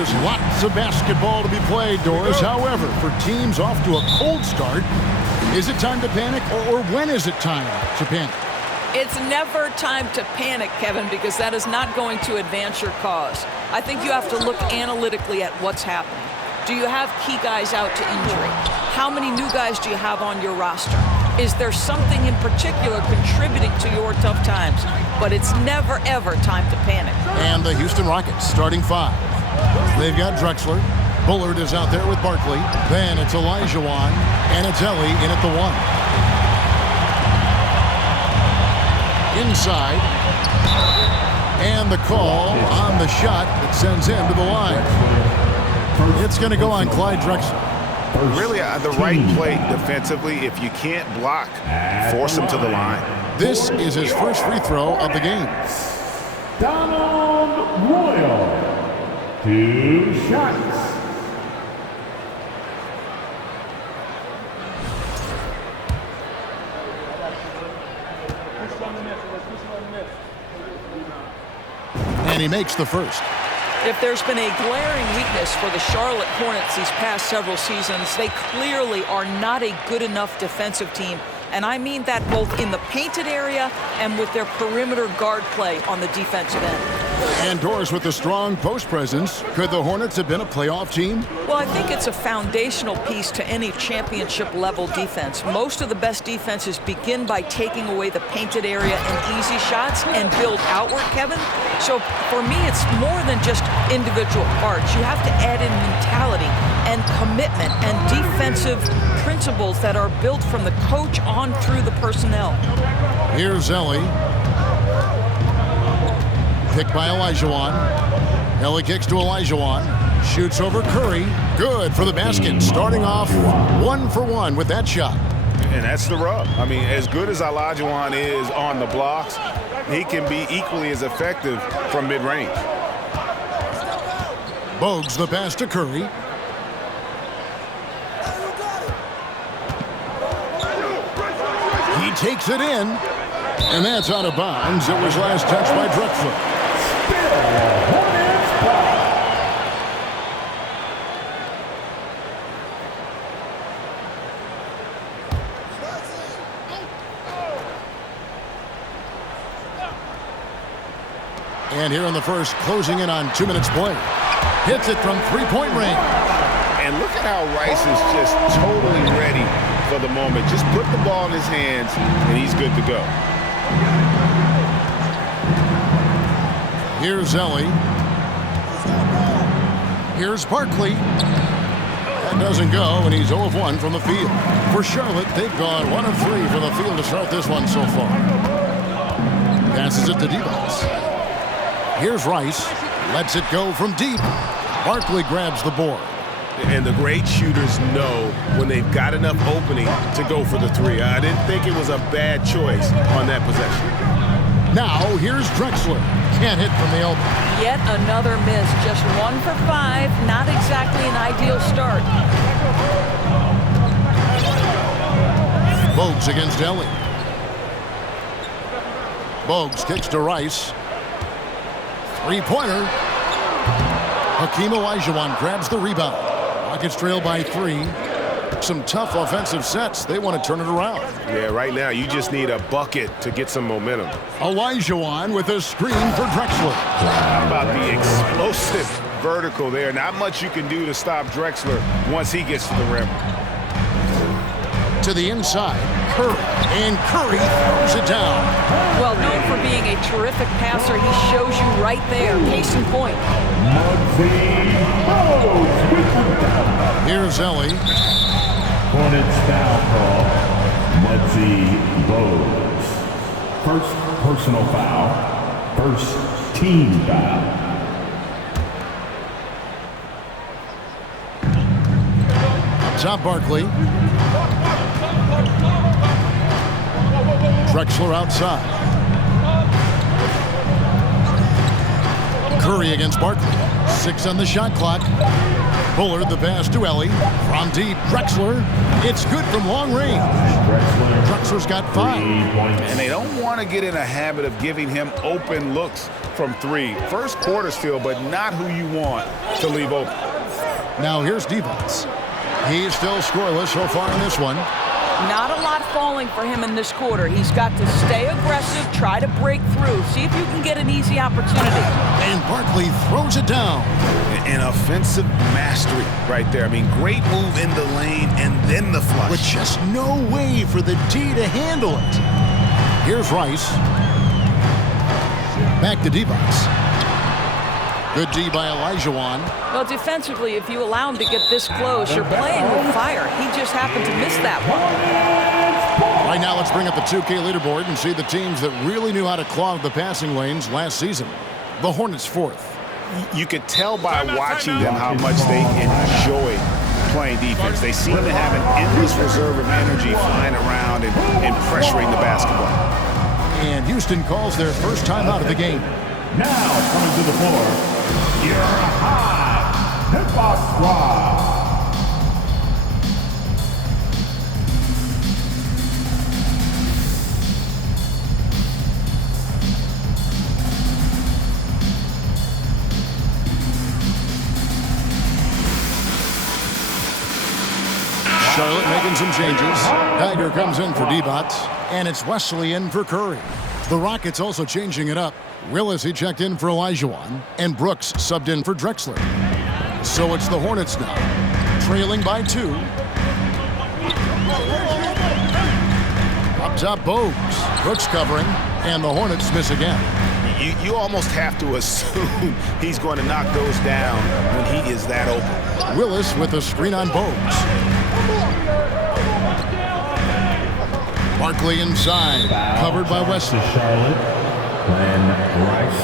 There's lots of basketball to be played, Doris. However, for teams off to a cold start, is it time to panic, or when is it time to panic? It's never time to panic, Kevin, because that is not going to advance your cause. I think you have to look analytically at what's happening. Do you have key guys out to injury? How many new guys do you have on your roster? Is there something in particular contributing to your tough times? But it's never, ever time to panic. And the Houston Rockets starting five. They've got Drexler. Bullard is out there with Barkley. Then it's Olajuwon, and it's Ellie in at the one. Inside. And the call on the shot that sends him to the line. It's going to go on Clyde Drexler. Really, the right play defensively. If you can't block, force him to the line. This is his first free throw of the game. Donald Royal, 2 shots. And he makes the first. If there's been a glaring weakness for the Charlotte Hornets these past several seasons, they clearly are not a good enough defensive team. And I mean that both in the painted area and with their perimeter guard play on the defensive end. And Doris, with a strong post presence, could the Hornets have been a playoff team? Well, I think it's a foundational piece to any championship-level defense. Most of the best defenses begin by taking away the painted area and easy shots and build outward, Kevin. So for me, it's more than just individual parts. You have to add in mentality and commitment and defensive principles that are built from the coach on through the personnel. Here's Ellie. Picked by Olajuwon. Ellie kicks to Olajuwon. Shoots over Curry. Good for the basket. Starting off 1 for 1 with that shot. And that's the rub. I mean, as good as Olajuwon is on the blocks, he can be equally as effective from mid-range. Bogues the pass to Curry. He takes it in. And that's out of bounds. It was last touched by Drexler. And here in the first, closing in on 2 minutes play. Hits it from three-point range. And look at how Rice is just totally ready for the moment. Just put the ball in his hands, and he's good to go. Here's Ellie. Here's Barkley. That doesn't go, and he's 0 of 1 from the field. For Charlotte, they've gone 1 of 3 from the field to start this one so far. Passes it to Divas. Here's Rice. Lets it go from deep. Barkley grabs the board. And the great shooters know when they've got enough opening to go for the three. I didn't think it was a bad choice on that possession. Now, here's Drexler. Can't hit from the elbow. Yet another miss. Just 1 for 5. Not exactly an ideal start. Bogues against Ellie. Bogues kicks to Rice. Three-pointer. Hakeem Olajuwon grabs the rebound. Rockets trail by 3. Some tough offensive sets. They want to turn it around. Yeah, right now you just need a bucket to get some momentum. Olajuwon with a screen for Drexler. How about the explosive vertical there? Not much you can do to stop Drexler once he gets to the rim. To the inside, Curry. And Curry throws it down. Well, known for being a terrific passer, he shows you right there. Case in point. Here's Ellie. Hornets foul call. Muggsy Bogues. First personal foul. First team foul. Up top, Barkley. Drexler outside. Curry against Barkley. 6 on the shot clock. Bullard the pass to Ellie. From deep, Drexler. It's good from long range. Drexler's got 5. And they don't want to get in a habit of giving him open looks from 3. First quarter still, but not who you want to leave open. Now here's Devons. He's still scoreless so far in this one. Not a lot falling for him in this quarter. He's got to stay aggressive, try to break through, see if you can get an easy opportunity. And Barkley throws it down. An offensive mastery right there. I mean, great move in the lane and then the flush. With just no way for the D to handle it. Here's Rice. Back to Devons. Good D by Olajuwon. Well, defensively, if you allow him to get this close, you're playing with fire. He just happened to miss that one. Right now, let's bring up the 2K leaderboard and see the teams that really knew how to clog the passing lanes last season. The Hornets 4th. You could tell by watching them how much they enjoy playing defense. They seem to have an endless reserve of energy flying around and pressuring the basketball. And Houston calls their first time out of the game. Now coming to the floor, your HOF squad. Charlotte making some changes. Tiger comes in for D-Bots, and it's Wesley in for Curry. The Rockets also changing it up. Willis, he checked in for Olajuwon, and Brooks subbed in for Drexler. So it's the Hornets now, trailing by 2. Up top, Bogues. Brooks covering, and the Hornets miss again. You almost have to assume he's going to knock those down when he is that open. Willis with a screen on Bogues. Barkley inside, covered by Wesley. Charlotte, and Rice.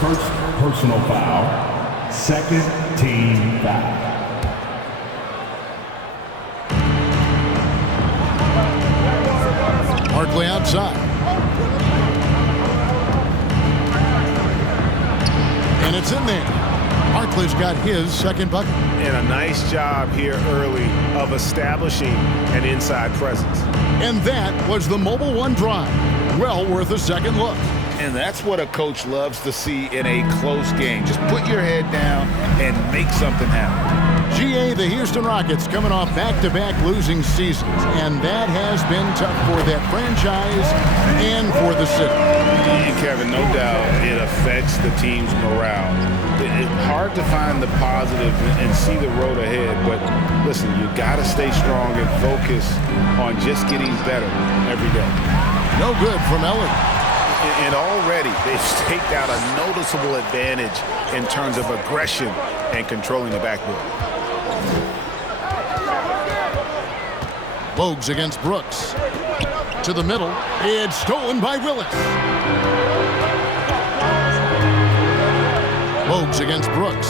First personal foul, second team foul. Barkley outside. And it's in there. Barkley's got his second bucket. And a nice job here early of establishing an inside presence. And that was the Mobile One drive. Well worth a second look. And that's what a coach loves to see in a close game. Just put your head down and make something happen. GA, the Houston Rockets coming off back-to-back losing seasons. And that has been tough for that franchise and for the city. And Kevin, no doubt it affects the team's morale. It's hard to find the positive and see the road ahead, but listen, you got to stay strong and focus on just getting better every day. No good from Ellie. And already they've staked out a noticeable advantage in terms of aggression and controlling the backboard. Bogues against Brooks. To the middle. It's stolen by Willis. Bogues against Brooks.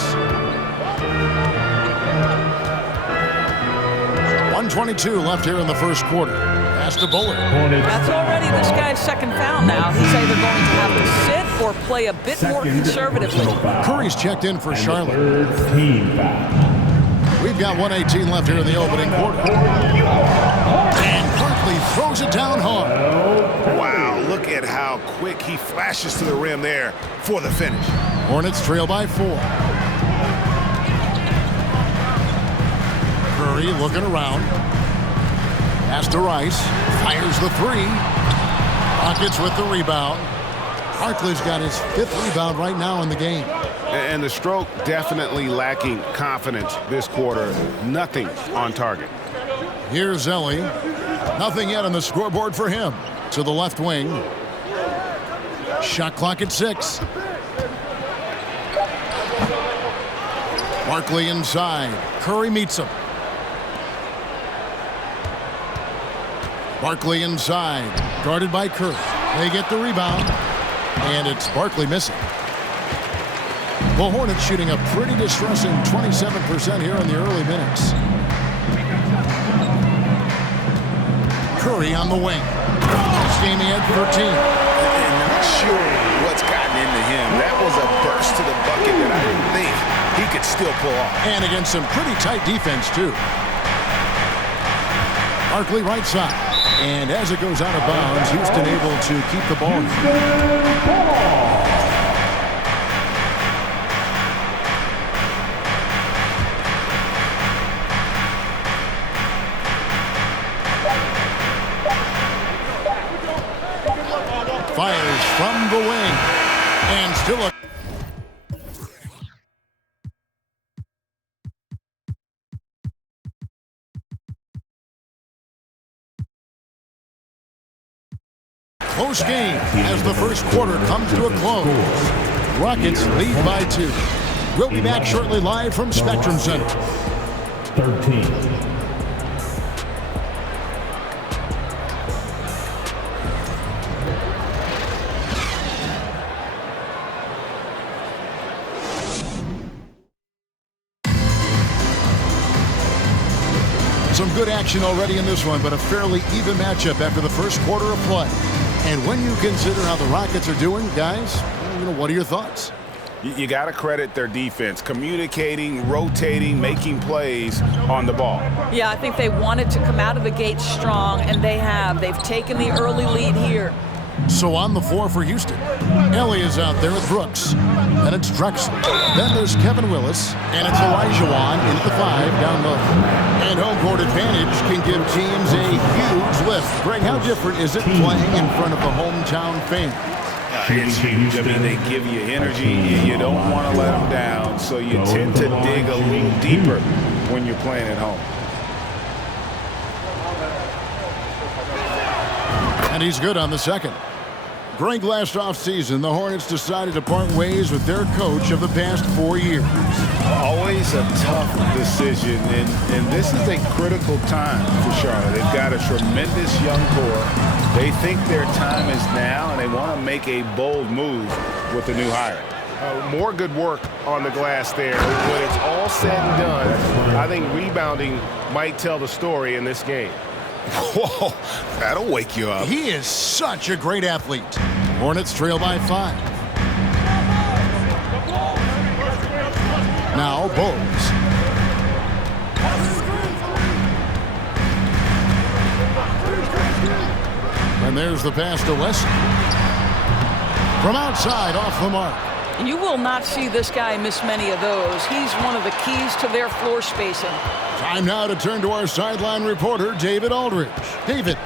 1:22 left here in the first quarter. Pass to Bullard. That's already this guy's second foul now. He's either going to have to sit or play a bit more conservatively. Curry's checked in for Charlotte. Third team foul. We've got 1:18 left here in the opening quarter. And Barkley throws it down hard. Wow, look at how quick he flashes to the rim there for the finish. Hornets trail by 4. Curry looking around. Pass to Rice. Fires the 3. Rockets with the rebound. Barkley's got his 5th rebound right now in the game. And the stroke definitely lacking confidence this quarter. Nothing on target. Here's Ellie. Nothing yet on the scoreboard for him. To the left wing. Shot clock at 6. Barkley inside. Curry meets him. Barkley inside. Guarded by Curry. They get the rebound. And it's Barkley missing. The Hornets shooting a pretty distressing 27% here in the early minutes. Curry on the wing. Steamy at 13. And not sure what's gotten into him. That was a burst to the bucket that I didn't think he could still pull off. And against some pretty tight defense, too. Barkley right side. And as it goes out of bounds, Houston able to keep the ball. Fires from the wing. And still a close game as the first quarter comes to a close. Rockets lead by 2. We'll be back shortly live from Spectrum Center. 13. Some good action already in this one, but a fairly even matchup after the first quarter of play. And when you consider how the Rockets are doing, guys, what are your thoughts? You got to credit their defense, communicating, rotating, making plays on the ball. Yeah, I think they wanted to come out of the gate strong, and they have. They've taken the early lead here. So on the floor for Houston, Ellie is out there with Brooks. Then it's Drexler. Then there's Kevin Willis. And it's Olajuwon in at the 5 down low. And home court advantage can give teams a huge lift. Greg, how different is it playing in front of the hometown fans? It's huge. I mean, they give you energy. You don't want to let them down, so you tend to dig a little deeper when you're playing at home. And he's good on the second. Greg, last offseason, the Hornets decided to part ways with their coach of the past 4 years. Always a tough decision, and this is a critical time for Charlotte. They've got a tremendous young core. They think their time is now, and they want to make a bold move with the new hire. More good work on the glass there. When it's all said and done, I think rebounding might tell the story in this game. Whoa, that'll wake you up. He is such a great athlete. Hornets trail by 5. Now Bowles. And there's the pass to Wesson. From outside, off the mark. You will not see this guy miss many of those. He's one of the keys to their floor spacing. Time now to turn to our sideline reporter, David Aldridge. David.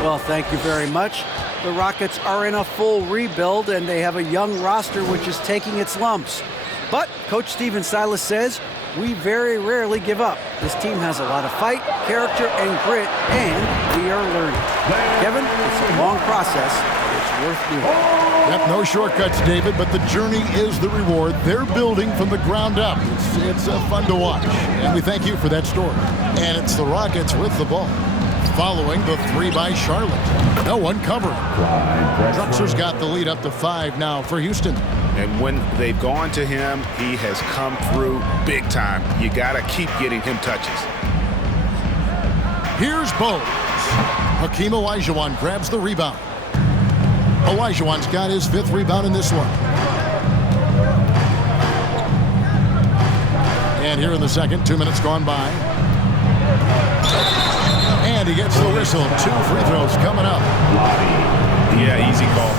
Well, thank you very much. The Rockets are in a full rebuild, and they have a young roster which is taking its lumps. But Coach Stephen Silas says, we very rarely give up. This team has a lot of fight, character, and grit, and we are learning. Kevin, it's a long process, but it's worth doing. Yep, no shortcuts, David, but the journey is the reward. They're building from the ground up. It's fun to watch, and we thank you for that story. And it's the Rockets with the ball, following the 3 by Charlotte. No one covering. Drexler's got the lead up to 5 now for Houston. And when they've gone to him, he has come through big time. You got to keep getting him touches. Here's Bowles. Hakeem Olajuwon grabs the rebound. Olajuwon's got his 5th rebound in this one. And here in the second, 2 minutes gone by. And he gets the whistle. 2 free throws coming up. Yeah, easy call.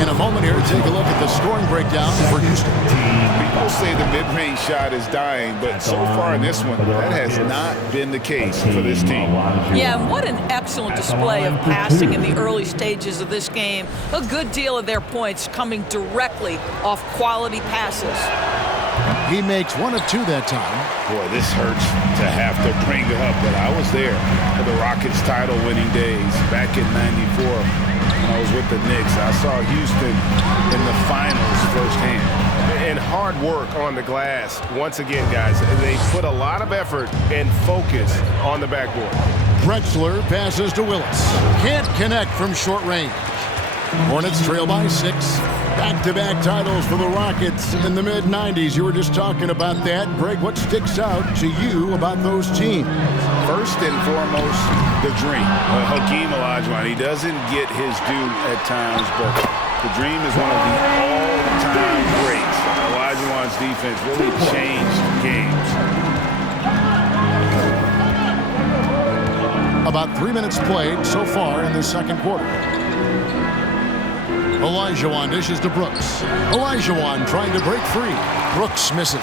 In a moment here, take a look at the scoring breakdown for Houston. People say the mid-range shot is dying, but so far in this one, that has not been the case for this team. Yeah, and what an excellent display of passing in the early stages of this game. A good deal of their points coming directly off quality passes. He makes 1 of 2 that time. Boy, this hurts to have to bring it up, but I was there for the Rockets title-winning days back in '94. When I was with the Knicks, I saw Houston in the finals firsthand. And hard work on the glass. Once again, guys, they put a lot of effort and focus on the backboard. Drexler passes to Willis. Can't connect from short range. Hornets trail by 6. Back-to-back titles for the Rockets in the mid-90s. You were just talking about that. Greg, what sticks out to you about those teams? First and foremost, the dream. Hakeem Olajuwon, he doesn't get his due at times, but the dream is one of the all-time greats. Olajuwon's defense really changed games. About 3 minutes played so far in the second quarter. Olajuwon dishes to Brooks. Olajuwon trying to break free. Brooks misses.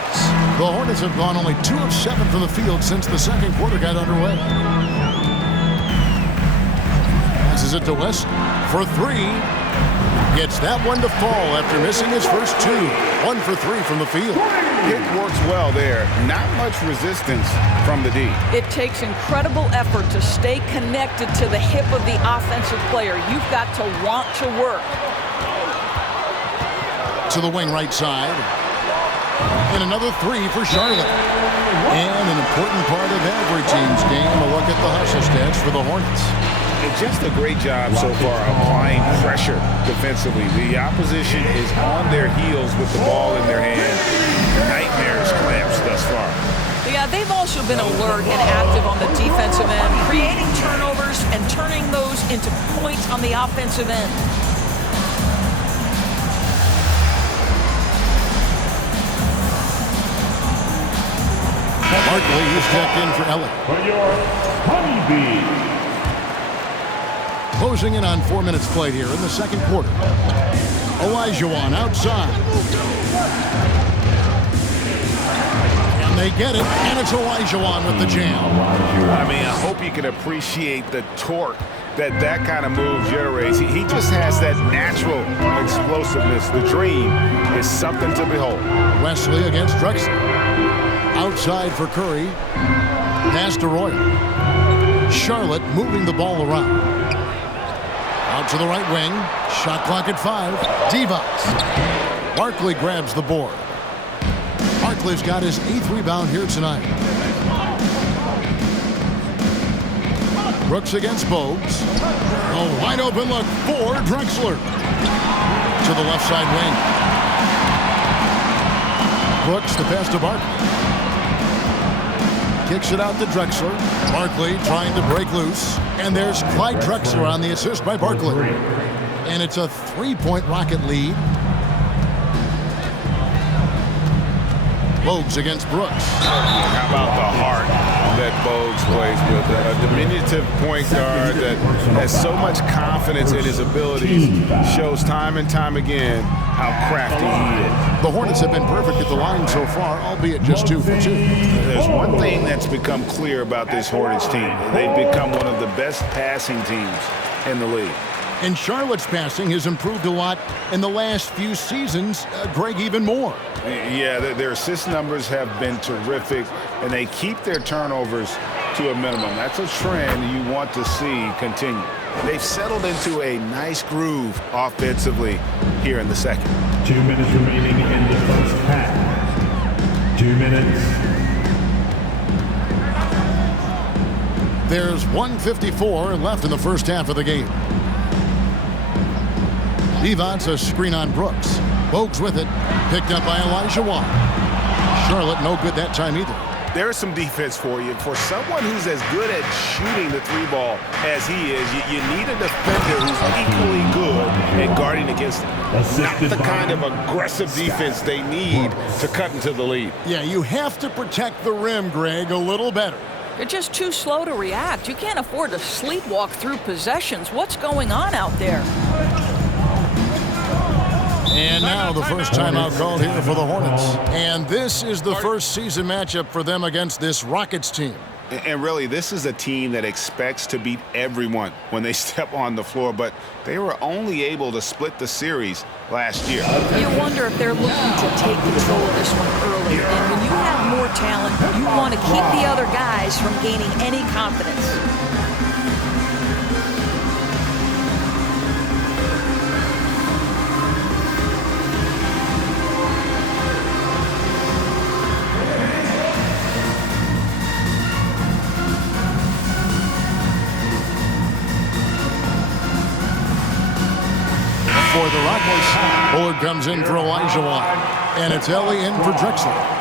The Hornets have gone only 2 of 7 from the field since the second quarter got underway. Passes it to West for 3. Gets that one to fall after missing his first 2. 1 for 3 from the field. It works well there. Not much resistance from the D. It takes incredible effort to stay connected to the hip of the offensive player. You've got to want to work. To the wing right side. And another 3 for Charlotte. And an important part of every team's game, a look at the hustle stats for the Hornets. And just a great job so far applying pressure defensively. The opposition is on their heels with the ball in their hand. Nightmares clamps thus far. Yeah, they've also been alert and active on the defensive end, creating turnovers and turning those into points on the offensive end. Barkley is checked in for Elliott. For your Honeybee. Closing in on 4 minutes played here in the second quarter. Olajuwon outside. And they get it, and it's Olajuwon with the jam. I mean, I hope you can appreciate the torque that kind of move generates. He just has that natural explosiveness. The dream is something to behold. Wesley against Drexler. Outside for Curry. Pass to Royal. Charlotte moving the ball around. Out to the right wing. Shot clock at 5. Divac. Barkley grabs the board. Barkley's got his 8th rebound here tonight. Brooks against Bogues. A wide open look for Drexler. To the left side wing. Brooks the pass to Barkley. Kicks it out to Drexler. Barkley trying to break loose. And there's Clyde Drexler on the assist by Barkley. And it's a 3-point Rocket lead. Bogues against Brooks. How about the heart that Bogues plays with? A diminutive point guard that has so much confidence in his abilities, shows time and time again how crafty he is. The Hornets have been perfect at the line so far, albeit just 2 for 2. There's one thing that's become clear about this Hornets team. They've become one of the best passing teams in the league. And Charlotte's passing has improved a lot in the last few seasons. Greg, even more. Yeah, their assist numbers have been terrific, and they keep their turnovers to a minimum. That's a trend you want to see continue. They've settled into a nice groove offensively here in the second. 2 minutes remaining in the first half. 2 minutes. There's 1:54 left in the first half of the game. Divac a screen on Brooks. Bogues with it. Picked up by Olajuwon. Charlotte no good that time either. There's some defense for you. For someone who's as good at shooting the 3 ball as he is, you need a defender who's equally good at guarding against not the kind of aggressive defense they need to cut into the lead. Yeah, you have to protect the rim, Greg, a little better. You're just too slow to react. You can't afford to sleepwalk through possessions. What's going on out there? And now the first timeout called here for the Hornets. And this is the first season matchup for them against this Rockets team. And really, this is a team that expects to beat everyone when they step on the floor, but they were only able to split the series last year. You wonder if they're looking to take control of this one early. And when you have more talent, you want to keep the other guys from gaining any confidence. For the Rockets, Bullard comes in for Olajuwon, and it's Ellie in for Drexler.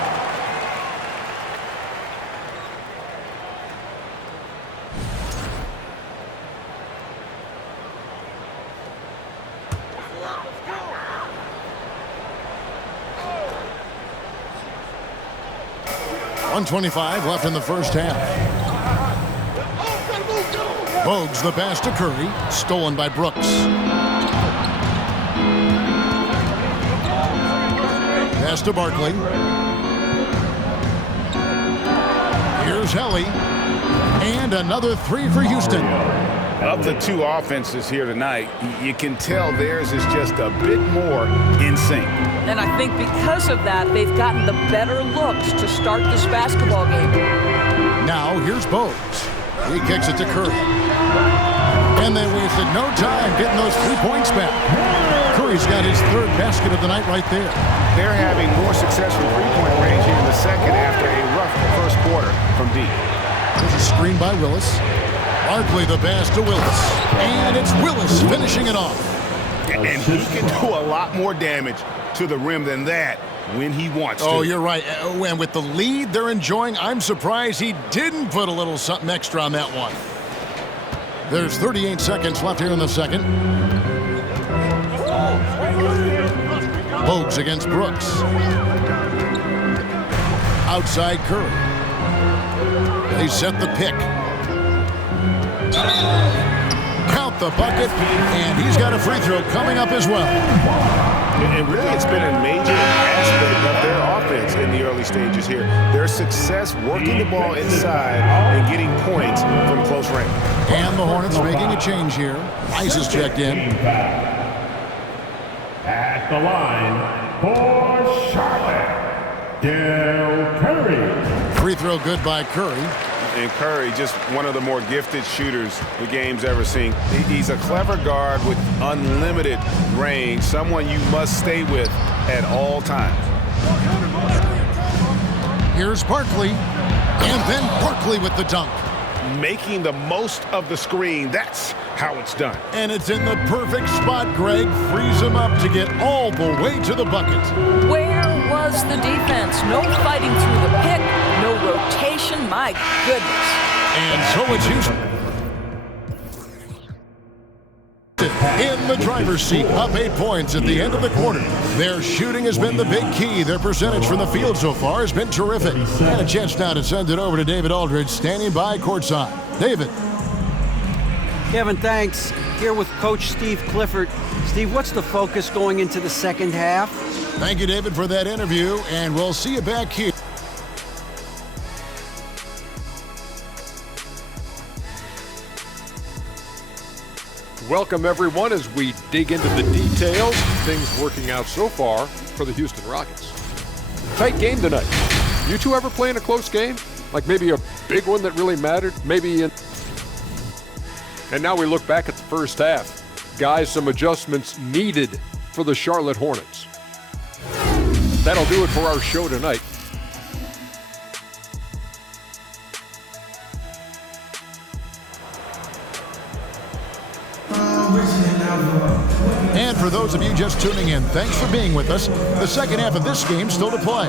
1:25 left in the first half. Bogues the pass to Curry. Stolen by Brooks. Pass to Barkley. Here's Helly. And another three for Houston. Of the two offenses here tonight, you can tell theirs is just a bit more in sync. And I think because of that, they've gotten the better looks to start this basketball game. Now here's Bogues. He kicks it to Curry. And they wasted no time getting those 3 points back. Curry's got his third basket of the night right there. They're having more success from three-point range here in the second after a rough first quarter from deep. There's a screen by Willis. Barkley the pass to Willis. And it's Willis finishing it off. And he can do a lot more damage to the rim than that when he wants to. Oh, you're right. And with the lead they're enjoying, I'm surprised he didn't put a little something extra on that one. There's 38 seconds left here in the second. Bogues against Brooks. Outside Curry. They set the pick. Count the bucket, and he's got a free throw coming up as well. And really, it's been a major aspect of their offense in the early stages here. Their success working the ball inside and getting points from close range. And the Hornets making a change here. Rice is checked in. At the line for Charlotte, Del Curry. Free throw good by Curry. And Curry, just one of the more gifted shooters the game's ever seen. He's a clever guard with unlimited range, someone you must stay with at all times. Here's Barkley, and then Barkley with the dunk. Making the most of the screen, that's how it's done. And it's in the perfect spot, Greg. Frees him up to get all the way to the bucket. Where was the defense? No fighting through the pick, no rotation, my goodness. And so it's Houston in the driver's seat, up 8 points at the end of the quarter. Their shooting has been the big key. Their percentage from the field so far has been terrific. And a chance now to send it over to David Aldridge, standing by courtside. David. Kevin, thanks. Here with Coach Steve Clifford. Steve, what's the focus going into the second half? Thank you, David, for that interview, and we'll see you back here. Welcome, everyone, as we dig into the details. Things working out so far for the Houston Rockets. Tight game tonight. You two ever play in a close game? Like maybe a big one that really mattered? And now we look back at the first half. Guys, some adjustments needed for the Charlotte Hornets. That'll do it for our show tonight. And for those of you just tuning in, thanks for being with us. The second half of this game still to play.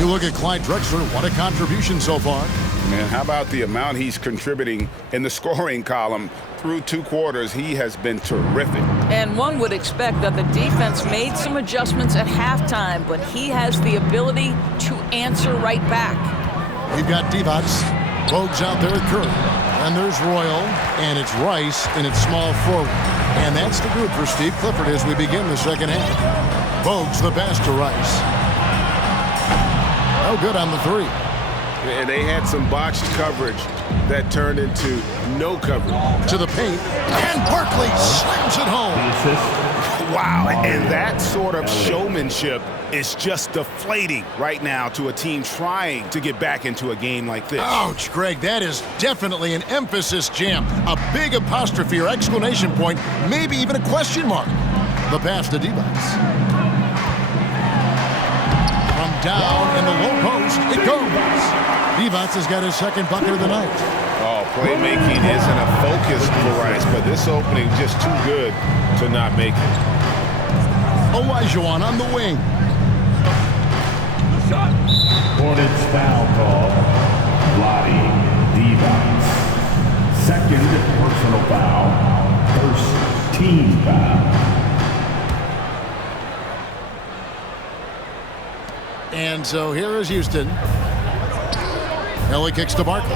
You look at Clyde Drexler, what a contribution so far. Man, how about the amount he's contributing in the scoring column? Through 2 quarters, he has been terrific. And one would expect that the defense made some adjustments at halftime, but he has the ability to answer right back. We've got Divac, Bogues out there with Curry. And there's Royal, and it's Rice in its small forward. And that's the group for Steve Clifford as we begin the second half. Bogues the pass to Rice. No good on the three. And they had some botched coverage that turned into no coverage. To the paint, and Barkley slams it home. Wow, and that sort of showmanship is just deflating right now to a team trying to get back into a game like this. Ouch, Greg, that is definitely an emphasis jam. A big apostrophe or exclamation point, maybe even a question mark. The pass to Divac. From down in the low post, it goes. Divac has got his second bucket of the night. Oh, playmaking isn't a focus for Rice, but this opening just too good to not make it. Olajuwon on the wing. Hornets foul call. Lottie Divac. Second personal foul. First team foul. And so here is Houston. Ellie kicks to Barkley.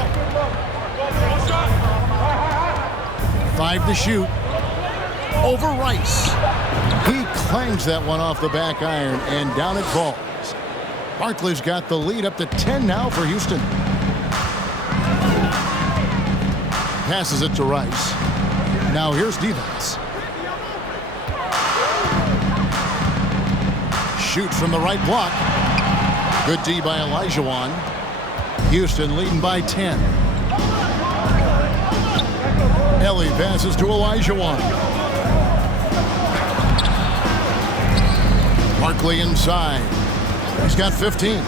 5 to shoot. Over Rice. He clangs that one off the back iron, and down it falls. Barkley's got the lead up to 10 now for Houston. Passes it to Rice. Now here's defense. Shoot from the right block. Good D by Olajuwon. Houston leading by 10. Ellie passes to Olajuwon. Barkley inside. He's got 15.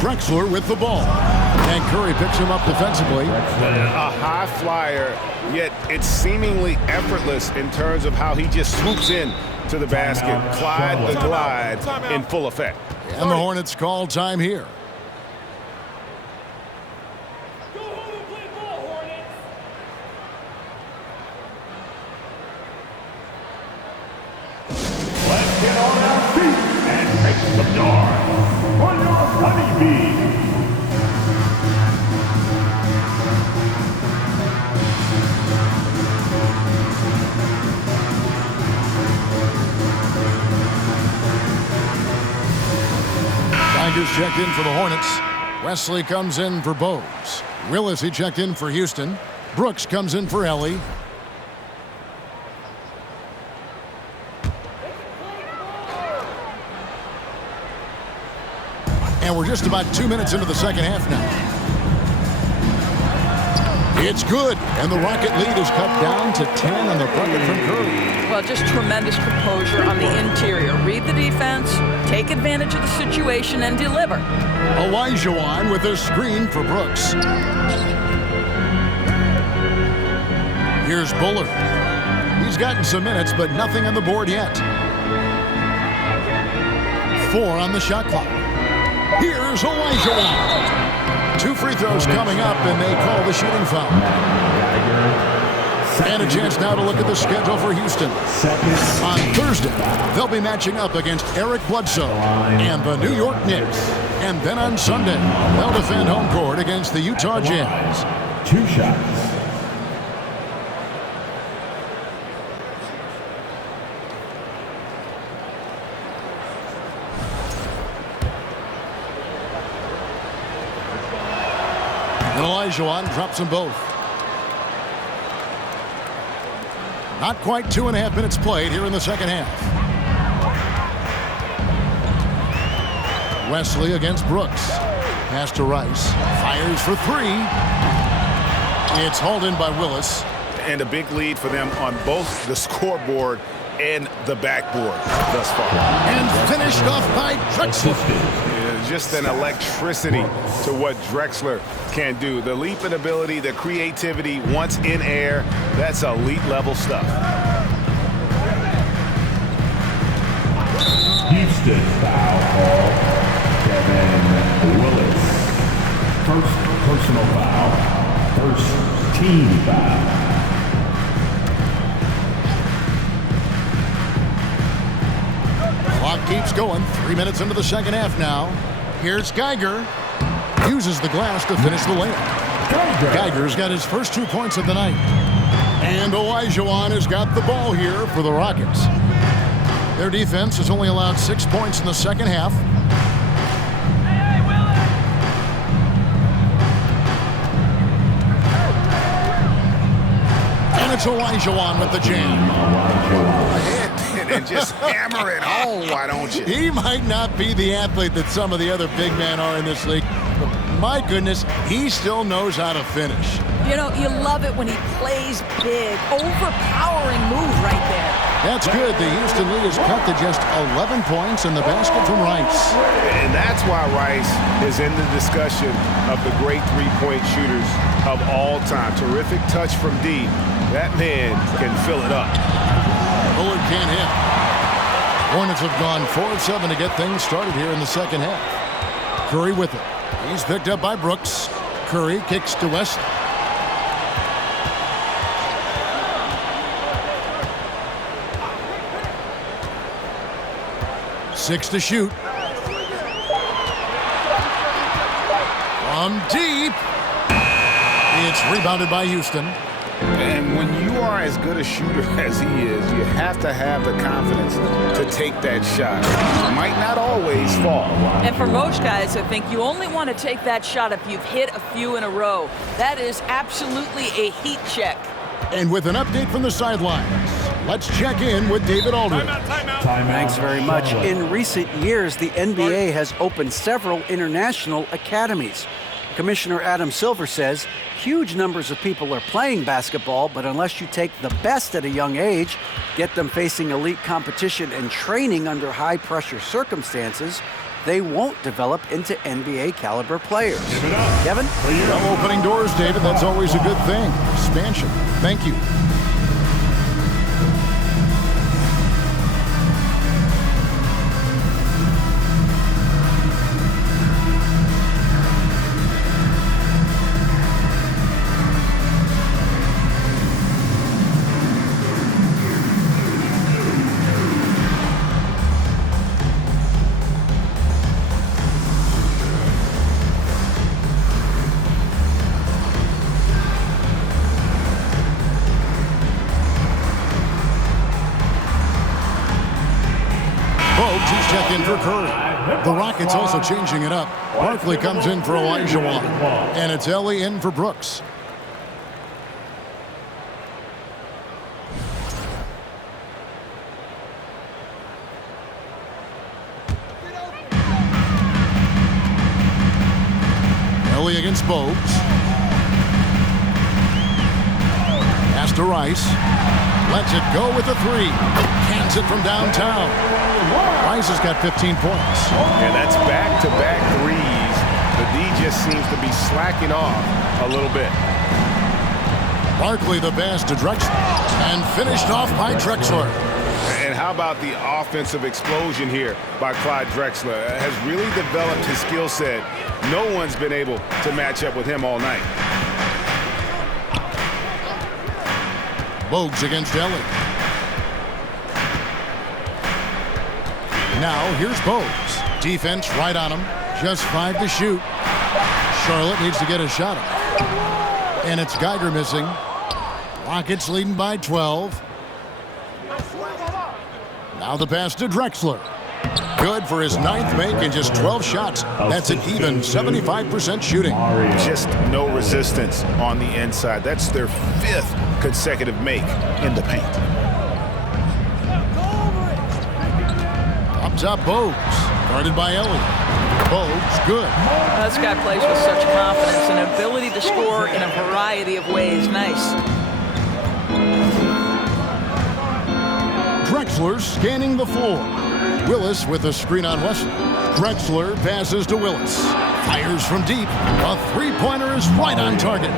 Drexler with the ball. And Curry picks him up defensively. A high flyer, yet it's seemingly effortless in terms of how he just swoops in to the basket. Clyde the glide in full effect. And the Hornets call time here. Let's get on our feet and make some noise for your honeybee. Tigers checked in for the Hornets. Wesley comes in for Bose. Willis, he checked in for Houston. Brooks comes in for Ellie. And we're just about 2 minutes into the second half now. It's good, and the Rocket lead is cut down to 10 on the bucket from Curry. Well, just tremendous composure on the interior. Read the defense, take advantage of the situation, and deliver. Olajuwon with a screen for Brooks. Here's Bullard. He's gotten some minutes, but nothing on the board yet. 4 on the shot clock. Here's Olajuwon. 2 free throws coming up, and they call the shooting foul. And a chance now to look at the schedule for Houston. On Thursday, they'll be matching up against Eric Bledsoe and the New York Knicks. And then on Sunday, they'll defend home court against the Utah Jazz. 2 shots. And Olajuwon drops them both. Not quite 2.5 minutes played here in the second half. Wesley against Brooks. Pass to Rice. Fires for 3. It's hauled in by Willis. And a big lead for them on both the scoreboard and the backboard thus far. And finished off by Drexler. Just an electricity to what Drexler can do. The leaping ability, the creativity, once in air, that's elite level stuff. Houston foul call. Kevin Willis. First personal foul. First team foul. Clock keeps going. 3 minutes into the second half now. Here's Geiger. Uses the glass to finish the layup. Geiger's got his first 2 points of the night. And Olajuwon has got the ball here for the Rockets. Their defense has only allowed 6 points in the second half. And it's Olajuwon with the jam. And just hammer it home, why don't you? He might not be the athlete that some of the other big men are in this league, but my goodness, he still knows how to finish. You know, you love it when he plays big. Overpowering move right there. That's good. The Houston lead is cut to just 11 points in the basket from Rice. And that's why Rice is in the discussion of the great three-point shooters of all time. Terrific touch from D. That man can fill it up. Bullard can't hit. Hornets have gone 4 of 7 to get things started here in the second half. Curry with it. He's picked up by Brooks. Curry kicks to Wesley. Six to shoot. From deep. It's rebounded by Houston. And when you are as good a shooter as he is, you have to have the confidence to take that shot. It might not always fall. And for most guys, I think you only want to take that shot if you've hit a few in a row. That is absolutely a heat check. And with an update from the sidelines, let's check in with David Aldridge. Thanks very much. In recent years, the NBA has opened several international academies. Commissioner Adam Silver says huge numbers of people are playing basketball, but unless you take the best at a young age, get them facing elite competition and training under high-pressure circumstances, they won't develop into NBA-caliber players. Kevin? Well, opening doors, David, that's always a good thing. Expansion. Thank you. He's checked in for Curry. The Rockets also changing it up. Barkley comes in for Elijah Wan. And it's Ellie in for Brooks. Ellie against Bogues. Pass to Rice. Lets it go with a three. Cans it from downtown. Rice has got 15 points. And that's back-to-back threes. The D just seems to be slacking off a little bit. Barkley the pass to Drexler. And finished off by Drexler. And how about the offensive explosion here by Clyde Drexler? Has really developed his skill set. No one's been able to match up with him all night. Bogues against Ellie. Now here's Bogues. Defense right on him. Just 5 to shoot. Charlotte needs to get a shot up. And it's Geiger missing. Rockets leading by 12. Now the pass to Drexler. Good for his 9th make in just 12 shots. That's an even 75% shooting. Just no resistance on the inside. That's their 5th consecutive make in the paint. Up top, Bogues. Guarded by Ellie. Bogues, good. This guy plays with such confidence and ability to score in a variety of ways. Nice. Drexler scanning the floor. Willis with a screen on Wesley. Drexler passes to Willis. Fires from deep. A three-pointer is right on target.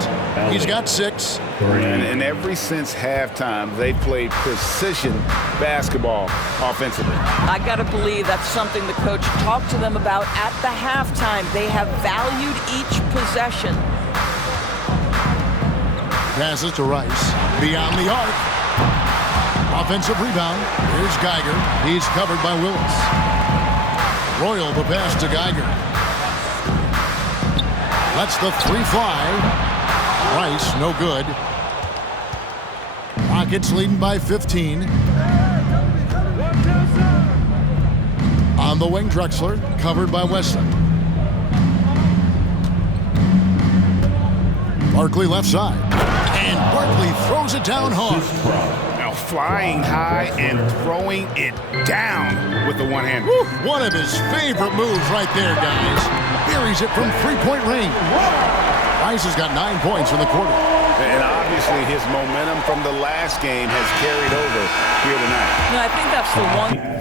He's got 6. And ever since halftime, they played precision basketball offensively. I got to believe that's something the coach talked to them about at the halftime. They have valued each possession. Passes to Rice. Beyond the arc. Offensive rebound. Here's Geiger. He's covered by Willis. Royal the pass to Geiger. Lets the three fly. Rice, no good. Rockets leading by 15. On the wing, Drexler, covered by Weston. Barkley left side. And Barkley throws it down hard. Now flying high and throwing it down with the one hand. One of his favorite moves right there, guys. Buries it from three-point range. Rice has got 9 points in the quarter. And obviously his momentum from the last game has carried over here tonight. I think that's the one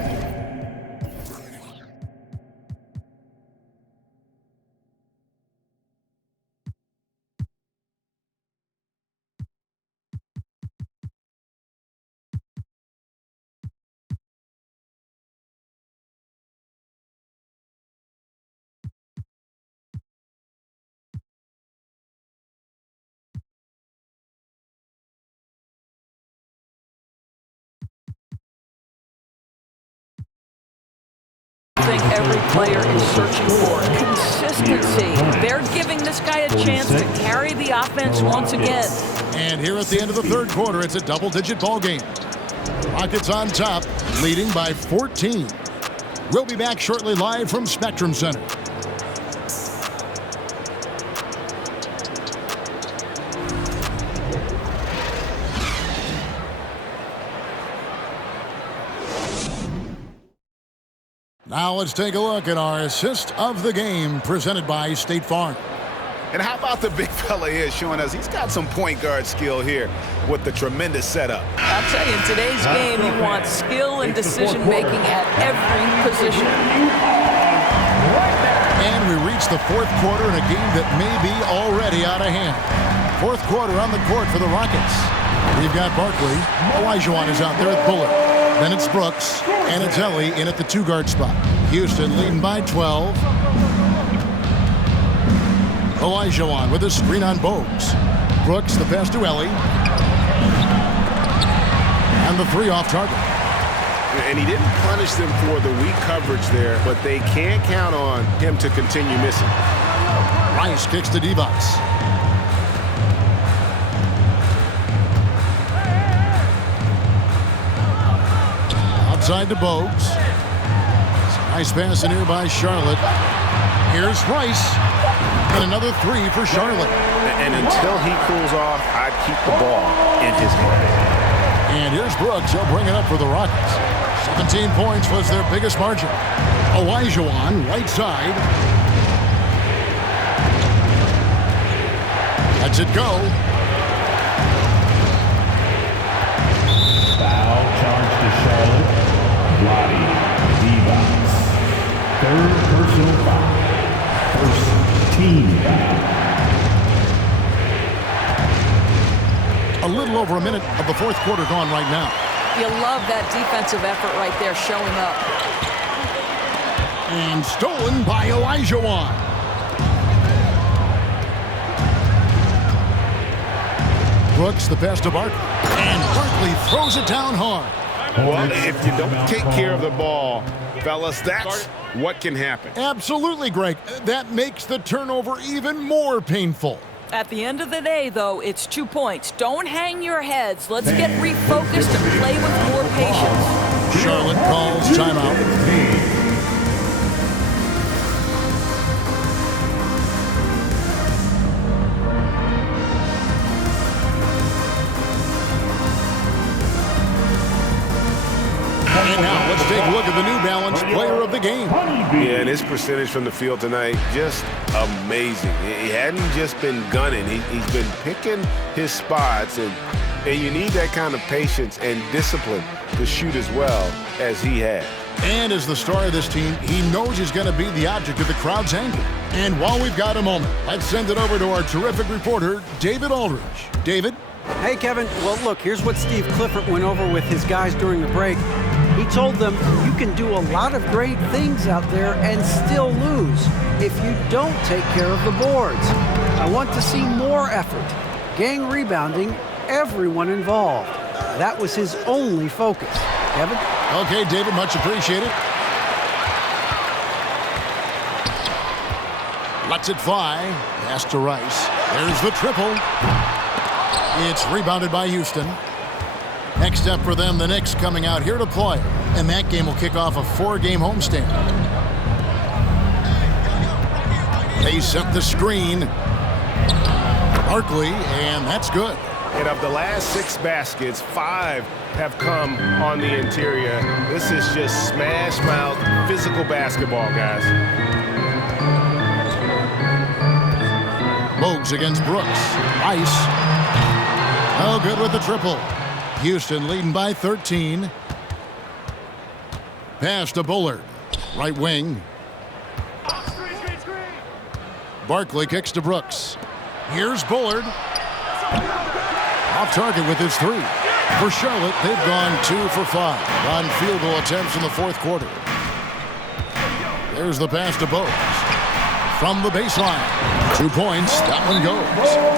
every player is searching for. Consistency. They're giving this guy a chance to carry the offense once again. And here at the end of the third quarter, it's a double-digit ball game. Rockets on top, leading by 14. We'll be back shortly live from Spectrum Center. Now let's take a look at our assist of the game presented by State Farm. And how about the big fella here showing us he's got some point guard skill here with the tremendous setup. I'll tell you, in today's game, you want skill and decision-making at every position. And we reach the fourth quarter in a game that may be already out of hand. Fourth quarter on the court for the Rockets. We've got Barkley. Olajuwon is out there at Bullard. Then it's Brooks, and it's Ellie in at the two-guard spot. Houston leading by 12. Olajuwon with a screen on Bogues. Brooks, the pass to Ellie. And the three off target. And he didn't punish them for the weak coverage there, but they can't count on him to continue missing. Rice kicks to Divac. Outside to Bogues. Nice pass in here by Charlotte. Here's Rice. And another three for Charlotte. And until he cools off, I'd keep the ball in his hand. And here's Brooks. He'll bring it up for the Rockets. 17 points was their biggest margin. Olajuwon, right side. Lets it go. Foul charge to Charlotte. Bloody Divac. Third personal foul. First team foul. A little over a minute of the fourth quarter gone right now. You love that defensive effort right there showing up. And stolen by Olajuwon. Brooks, the pass to Barkley. And Barkley throws it down hard. Well, if you don't take care of the ball, fellas, that's what can happen. Absolutely, Greg. That makes the turnover even more painful. At the end of the day, though, it's 2 points. Don't hang your heads. Let's get refocused and play with more patience. Charlotte calls timeout. And now let's take a look at the New Balance player of the game. Yeah, and his percentage from the field tonight, just amazing. He hadn't just been gunning. He's been picking his spots, and you need that kind of patience and discipline to shoot as well as he had. And as the star of this team, he knows he's going to be the object of the crowd's anger. And while we've got a moment, let's send it over to our terrific reporter, David Aldridge. David? Hey, Kevin. Well, look, here's what Steve Clifford went over with his guys during the break. He told them, you can do a lot of great things out there and still lose if you don't take care of the boards. I want to see more effort, gang rebounding, everyone involved. That was his only focus. Kevin? Okay, David, much appreciated. Lets it fly. Pass to Rice. There's the triple. It's rebounded by Houston. Next up for them, the Knicks coming out here to play. And that game will kick off a 4-game homestand. They set the screen. Barkley, and that's good. And of the last 6 baskets, 5 have come on the interior. This is just smash mouth physical basketball, guys. Bogues against Brooks. Rice. Oh, good with the triple. Houston leading by 13. Pass to Bullard. Right wing. Barkley kicks to Brooks. Here's Bullard. Off target with his 3. For Charlotte, they've gone 2 for 5 on field goal attempts in the fourth quarter. There's the pass to Bogues. From the baseline. 2 points. That one goes.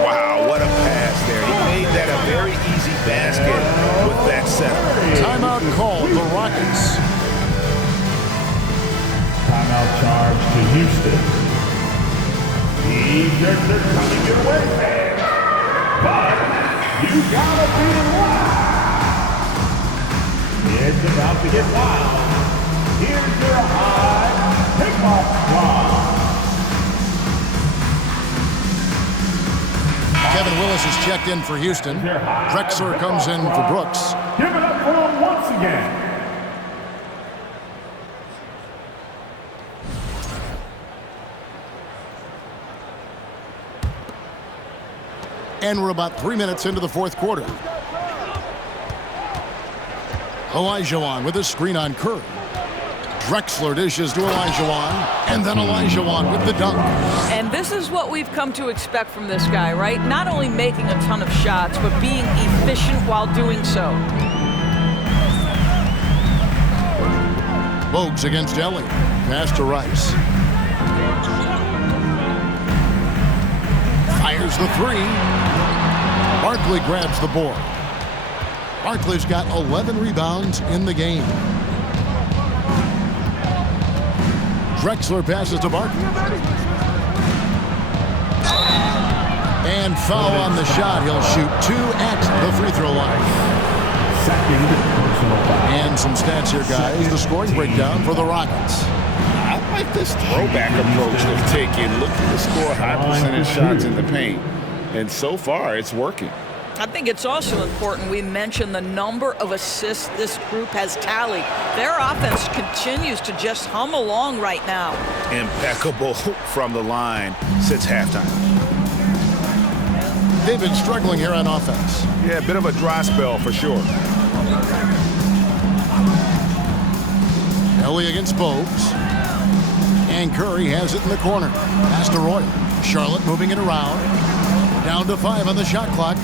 Wow, what a pass there. He made that a very easy basket with that setup. Timeout called the Rockets. Timeout foul charge to Houston. These jerks are coming your way, fans. But you gotta be wild. It's about to get wild. Here's your high kickoff squad. Kevin Willis is checked in for Houston. Drexler comes in for Brooks. Give it up for him once again. And we're about 3 minutes into the fourth quarter. Olajuwon with a screen on Curry. Drexler dishes to Olajuwon, and then Olajuwon with the dunk. And this is what we've come to expect from this guy, right? Not only making a ton of shots, but being efficient while doing so. Bogues against Ellie. Pass to Rice. Fires the three. Barkley grabs the board. Barkley's got 11 rebounds in the game. Drexler passes to Barkley. And foul on the shot. He'll shoot 2 at the free throw line. Second personal foul. And some stats here, guys. The scoring breakdown for the Rockets. I like this throwback approach they've taken, looking to score high percentage shots in the paint. And so far, it's working. I think it's also important we mention the number of assists this group has tallied. Their offense continues to just hum along right now. Impeccable from the line since halftime. They've been struggling here on offense. Yeah, a bit of a dry spell for sure. Ellie against Bogues. And Curry has it in the corner. Pass to Roy. Charlotte moving it around. Down to 5 on the shot clock.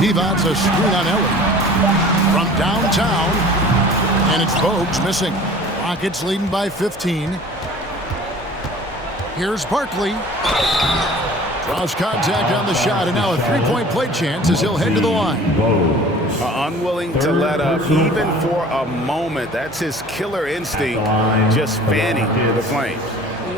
Divac a screen on Ellie. From downtown. And it's Bogues missing. Rockets leading by 15. Here's Barkley. Draws contact on the shot, and now a three-point play chance as he'll head to the line. Unwilling to let up even for a moment. That's his killer instinct, just fanning the flames.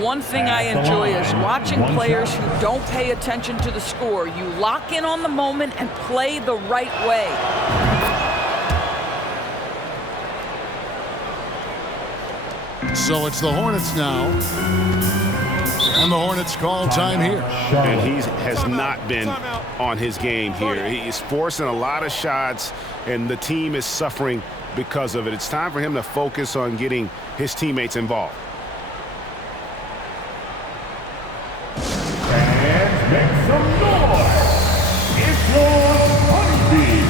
One thing I enjoy is watching players who don't pay attention to the score. You lock in on the moment and play the right way. So it's the Hornets now. And the Hornets call time here. And he has not been on his game here. He's forcing a lot of shots, and the team is suffering because of it. It's time for him to focus on getting his teammates involved. And make some noise. It's your Honeybee.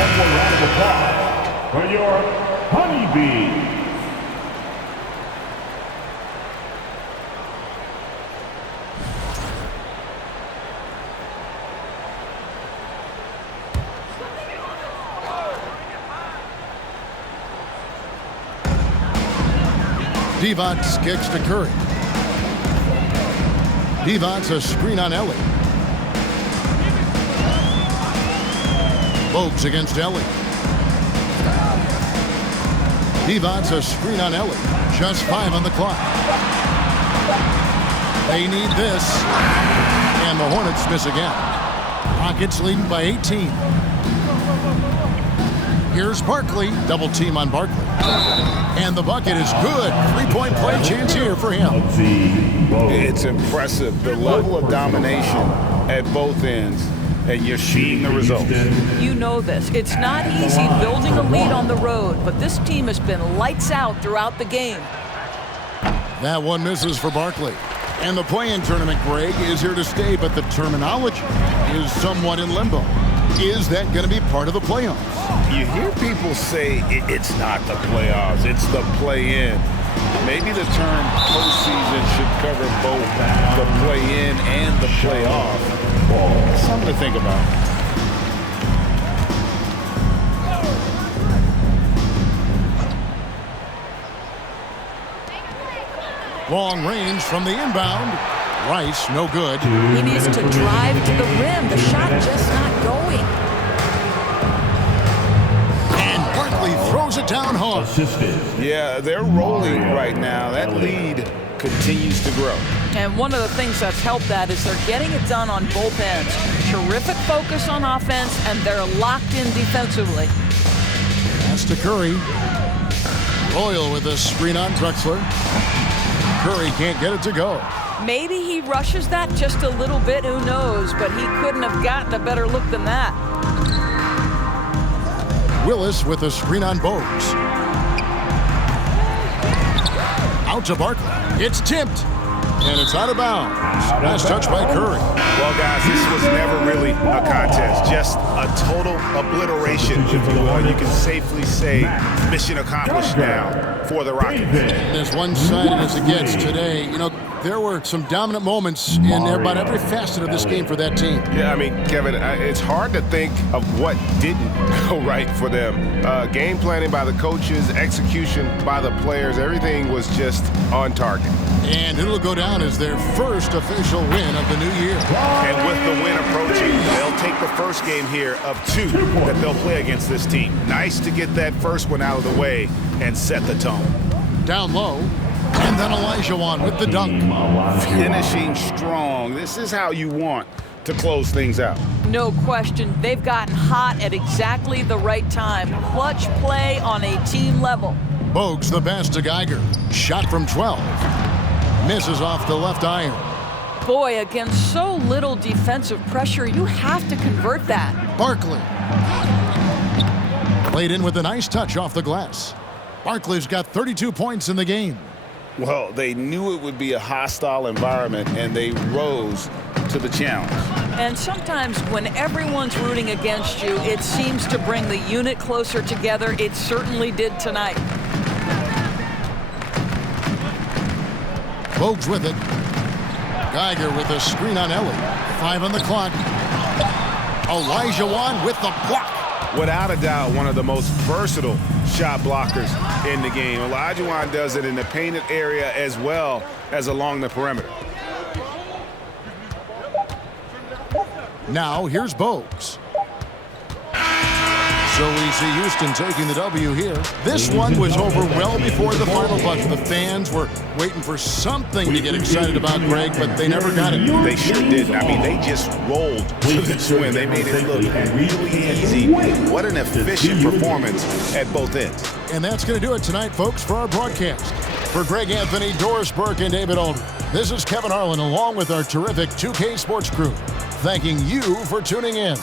One more round of applause for your Honeybee. Divac kicks to Curry. Divac a screen on Ellie. Bogues against Ellie. Divac a screen on Ellie. Just 5 on the clock. They need this. And the Hornets miss again. Rockets leading by 18. Here's Barkley. Double team on Barkley. And the bucket is good. Three-point play chance here for him. It's impressive, the level of domination at both ends, and you're seeing the results. You know this. It's not easy building a lead on the road, but this team has been lights out throughout the game. That one misses for Barkley. And the play-in tournament, Greg, is here to stay, but the terminology is somewhat in limbo. Is that going to be part of the playoffs? You hear people say it's not the playoffs, it's the play-in. Maybe the term postseason should cover both the play-in and the playoff. Something to think about. Long range from the inbound. Rice, no good. He needs to drive to the rim. The shot just not going. And Barkley throws throws it down hard. Yeah, they're rolling right now. That lead continues to grow. And one of the things that's helped that is they're getting it done on both ends. Terrific focus on offense, and they're locked in defensively. Pass to Curry. Royal with a screen on Drexler. Curry can't get it to go. Maybe he rushes that just a little bit, who knows, but he couldn't have gotten a better look than that. Willis with a screen on Bogues. Out to Barkley. It's tipped, and it's out of bounds. Nice touch by Curry. Well, guys, this was never really a contest. Just a total obliteration, if you will. You can safely say mission accomplished now for the Rockets. As one-sided as it gets today, you know, there were some dominant moments in about every facet of this game for that team. Yeah, I mean, Kevin, it's hard to think of what didn't go right for them. Game planning by the coaches, execution by the players, everything was just on target. And it'll go down as their first official win of the new year. And with the win approaching, they'll take the first game here of 2 that they'll play against this team. Nice to get that first one out of the way and set the tone. Down low, and then Olajuwon with the dunk. Finishing strong. This is how you want to close things out. No question, they've gotten hot at exactly the right time. Clutch play on a team level. Bogues the pass to Geiger. Shot from 12. Misses off the left iron. Boy, against so little defensive pressure, you have to convert that. Barkley. Played in with a nice touch off the glass. Barkley's got 32 points in the game. Well, they knew it would be a hostile environment, and they rose to the challenge. And sometimes when everyone's rooting against you, it seems to bring the unit closer together. It certainly did tonight. Bogues with it. Geiger with a screen on Ellie. 5 on the clock. Olajuwon with the block. Without a doubt, one of the most versatile shot blockers in the game. Olajuwon does it in the painted area as well as along the perimeter. Now here's Bogues. So we see Houston taking the W here. This one was over well before the final buzzer. The fans were waiting for something to get excited about, Greg, but they never got it. They sure didn't. I mean, they just rolled to this win. They made it look really easy. What an efficient performance at both ends. And that's going to do it tonight, folks, for our broadcast. For Greg Anthony, Doris Burke, and David Aldridge, this is Kevin Harlan along with our terrific 2K Sports crew, thanking you for tuning in.